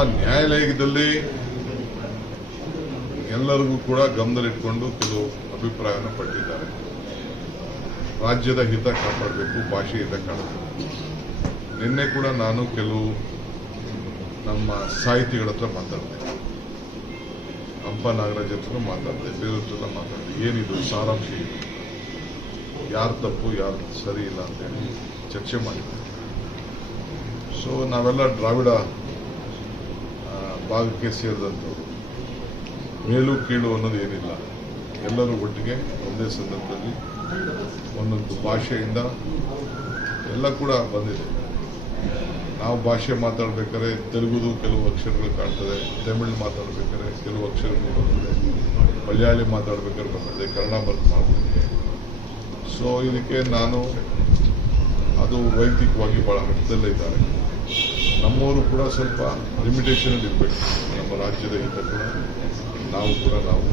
ನ್ಯಾಯಾಲಯದಲ್ಲಿ ಎಲ್ಲರಿಗೂ ಕೂಡ ಗಮನದಲ್ಲಿಟ್ಕೊಂಡು ಕೆಲವು ಅಭಿಪ್ರಾಯವನ್ನು ಪಟ್ಟಿದ್ದಾರೆ. ರಾಜ್ಯದ ಹಿತ ಕಾಪಾಡಬೇಕು, ಭಾಷೆ ಹಿತ ಕಾಪಾಡಬೇಕು. ನಿನ್ನೆ ಕೂಡ ನಾನು ಕೆಲವು ನಮ್ಮ ಸಾಹಿತಿಗಳ ಹತ್ರ ಮಾತಾಡಿದೆ. ಹಂಪ ನಾಗರಾಜ್ ಹತ್ರ ಮಾತಾಡಿದೆ ಬೇರೆಯವ್ರ ಹತ್ರ ಮಾತಾಡಿದೆ. ಏನಿದು? ಸಾರಾಂಶ ಯಾರು ತಪ್ಪು, ಯಾರು ಸರಿ ಇಲ್ಲ ಅಂತೇಳಿ ಚರ್ಚೆ ಮಾಡಿದ್ದೆ. ಸೊ ನಾವೆಲ್ಲ ದ್ರಾವಿಡ ಭಾಗಕ್ಕೆ ಸೇರಿದಂಥವ್ರು ಮೇಲು ಕೀಳು ಅನ್ನೋದು ಏನಿಲ್ಲ. ಎಲ್ಲರೂ ಒಟ್ಟಿಗೆ ಒಂದೇ ಸಂದರ್ಭದಲ್ಲಿ ಒಂದೊಂದು ಭಾಷೆಯಿಂದ ಎಲ್ಲ ಕೂಡ ಬಂದಿದೆ. ನಾವು ಭಾಷೆ ಮಾತಾಡ್ಬೇಕಾದ್ರೆ ತೆಲುಗುದು ಕೆಲವು ಅಕ್ಷರಗಳು ಕಾಣ್ತದೆ, ತಮಿಳು ಮಾತಾಡ್ಬೇಕಾದ್ರೆ ಕೆಲವು ಅಕ್ಷರಗಳು ಬರ್ತದೆ, ಮಲಯಾಳಿ ಮಾತಾಡ್ಬೇಕಾದ್ರೆ ಬರ್ತದೆ, ಕನ್ನಡ ಬರ್ತ ಮಾಡ್ತದೆ. ಸೊ ಇದಕ್ಕೆ ನಾನು ಅದು ವೈಯಕ್ತಿಕವಾಗಿ ಭಾಳ ಹಟ್ಟದಲ್ಲೇ ಇದ್ದಾರೆ ನಮ್ಮವರು ಕೂಡ ಸ್ವಲ್ಪ ಲಿಮಿಟೇಷನ್ ಇರಬೇಕು. ನಮ್ಮ ರಾಜ್ಯದ ಹಿತ ಕೂಡ. ನಾವು ಕೂಡ ನಾವು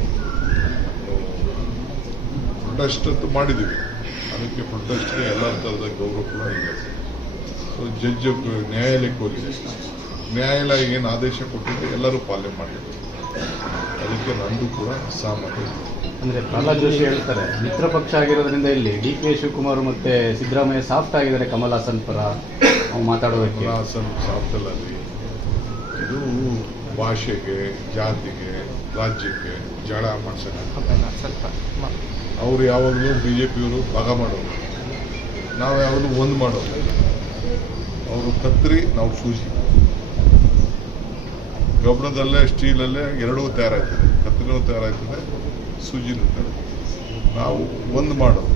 ಪ್ರೊಟೆಸ್ಟ್ ಮಾಡಿದ್ದೀವಿ. ಅದಕ್ಕೆ ಪ್ರೊಟೆಸ್ಟ್ಗೆ ಎಲ್ಲ ಥರದ ಗೌರವ ಕೂಡ ಇದೆ. ಸೊ ಜಡ್ಜ್ ನ್ಯಾಯಾಲಯಕ್ಕೆ ಹೋಗಿದೆ. ನ್ಯಾಯಾಲಯ ಏನು ಆದೇಶ ಕೊಟ್ಟಿದೆ ಎಲ್ಲರೂ ಪಾಲನೆ ಮಾಡಿದ್ರು. ಅದಕ್ಕೆ ನಂದು ಕೂಡ ಸಹಮತ. ಅಂದ್ರೆ ಪ್ರಹ್ಲಾದ್ ಜೋಶಿ ಹೇಳ್ತಾರೆ, ಮಿತ್ರ ಪಕ್ಷ ಆಗಿರೋದ್ರಿಂದ ಇಲ್ಲಿ ಡಿ ಕೆ ಶಿವಕುಮಾರ್ ಮತ್ತೆ ಸಿದ್ದರಾಮಯ್ಯ ಸಾಫ್ಟ್ ಆಗಿದ್ದಾರೆ ಕಮಲ್ ಹಾಸನ್ ಪರ. ಅವ್ರು ಮಾತಾಡೋದಕ್ಕೆ. ಸಾಫ್ಟಲ್ಲಿ ಇದು ಭಾಷೆಗೆ ಜಾತಿಗೆ ರಾಜ್ಯಕ್ಕೆ ಜಗಳ ಸ್ವಲ್ಪ ಅವ್ರು ಯಾವಾಗಲೂ ಬಿ ಜೆ ಪಿಯವರು ಭಾಗ ಮಾಡೋರು. ನಾವು ಯಾವಾಗಲೂ ಒಂದು ಮಾಡೋರು. ಅವರು ಕತ್ರಿ ನಾವು ಸೂಜಿ. ಗಬ್ಬರದಲ್ಲೇ ಸ್ಟೀಲಲ್ಲೇ ಎರಡೂ ತಯಾರಾಗ್ತದೆ. ಕತ್ರಿನೂ ತಯಾರಾಗ್ತದೆ ಸೂಜಿನೂ ತಯಾರ ನಾವು ಒಂದು ಮಾಡೋದು.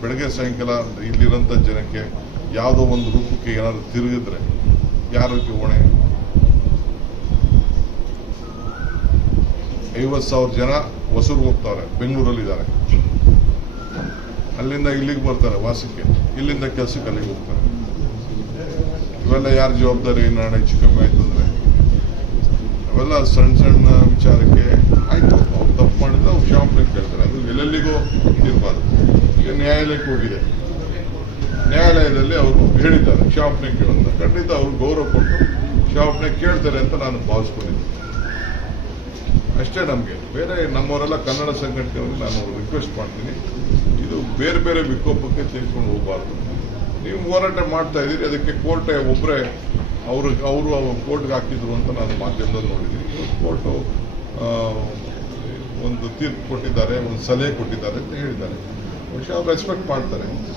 ಬೆಳಗ್ಗೆ ಸಾಯಂಕಾಲ ಇಲ್ಲಿರೋಂಥ ಜನಕ್ಕೆ ಯಾವುದೋ ಒಂದು ರೂಪಕ್ಕೆ ಏನಾದ್ರು ತಿರುಗಿದ್ರೆ ಯಾರಕ್ಕೆ ಹೊಣೆ? ಐವತ್ತು ಸಾವಿರ ಜನ ಹೊಸರು ಹೋಗ್ತಾರೆ, ಬೆಂಗಳೂರಲ್ಲಿದ್ದಾರೆ. ಅಲ್ಲಿಂದ ಇಲ್ಲಿಗೆ ಬರ್ತಾರೆ ವಾಸಕ್ಕೆ. ಇಲ್ಲಿಂದ ಕೆಲಸಕ್ಕೆ ಅಲ್ಲಿಗೆ ಹೋಗ್ತಾರೆ. ಇವೆಲ್ಲ ಯಾರ ಜವಾಬ್ದಾರಿ? ನಾಳೆ ಹೆಚ್ಚು ಕಮ್ಮಿ ಆಯ್ತು ಅಂದ್ರೆ. ಅವೆಲ್ಲ ಸಣ್ಣ ಸಣ್ಣ ವಿಚಾರಕ್ಕೆ ಆಯ್ತು. ಅವ್ರು ತಪ್ಪು ಮಾಡಿದ್ರೆ ಅವ್ರು ಕ್ಷಮಾಪಣೆ ಕೇಳ್ತಾರೆ. ಅದು ಎಲ್ಲೆಲ್ಲಿಗೂ ಇರಬಾರ್ದು. ಈಗ ನ್ಯಾಯಾಲಯಕ್ಕೆ ಹೋಗಿದೆ. ನ್ಯಾಯಾಲಯದಲ್ಲಿ ಅವರು ಹೇಳಿದ್ದಾರೆ ಕ್ಷಮಾಪಣೆ ಕೇಳುವಂತ ಖಂಡಿತ ಅವರು ಗೌರವ ಕೊಟ್ಟು ಕ್ಷಮಾಪಣೆ ಕೇಳ್ತಾರೆ ಅಂತ ನಾನು ಭಾವಿಸ್ಕೊಂಡಿದ್ದೆ ಅಷ್ಟೇ ನಮಗೆ. ಬೇರೆ ನಮ್ಮವರೆಲ್ಲ ಕನ್ನಡ ಸಂಘಟನೆಯವರಿಗೆ ನಾನು ರಿಕ್ವೆಸ್ಟ್ ಮಾಡ್ತೀನಿ. ಇದು ಬೇರೆ ಬೇರೆ ವಿಕೋಪಕ್ಕೆ ತೆಗೆದುಕೊಂಡು ಹೋಗಬಾರ್ದು. ನೀವು ಹೋರಾಟ ಮಾಡ್ತಾ ಇದ್ದೀರಿ, ಅದಕ್ಕೆ ಕೋರ್ಟ್ ಒಬ್ಬರೇ ಅವರು ಅವರು ಕೋರ್ಟ್ಗೆ ಹಾಕಿದ್ರು ಅಂತ ನಾನು ಮಾಧ್ಯಮದಲ್ಲಿ ನೋಡಿದ್ದೀನಿ. ಕೋರ್ಟು ಒಂದು ತೀರ್ಪು ಕೊಟ್ಟಿದ್ದಾರೆ, ಒಂದು ಸಲಹೆ ಕೊಟ್ಟಿದ್ದಾರೆ ಅಂತ ಹೇಳಿದ್ದಾರೆ. ಬಹುಶಃ ಅವ್ರು ರೆಸ್ಪೆಕ್ಟ್ ಮಾಡ್ತಾರೆ.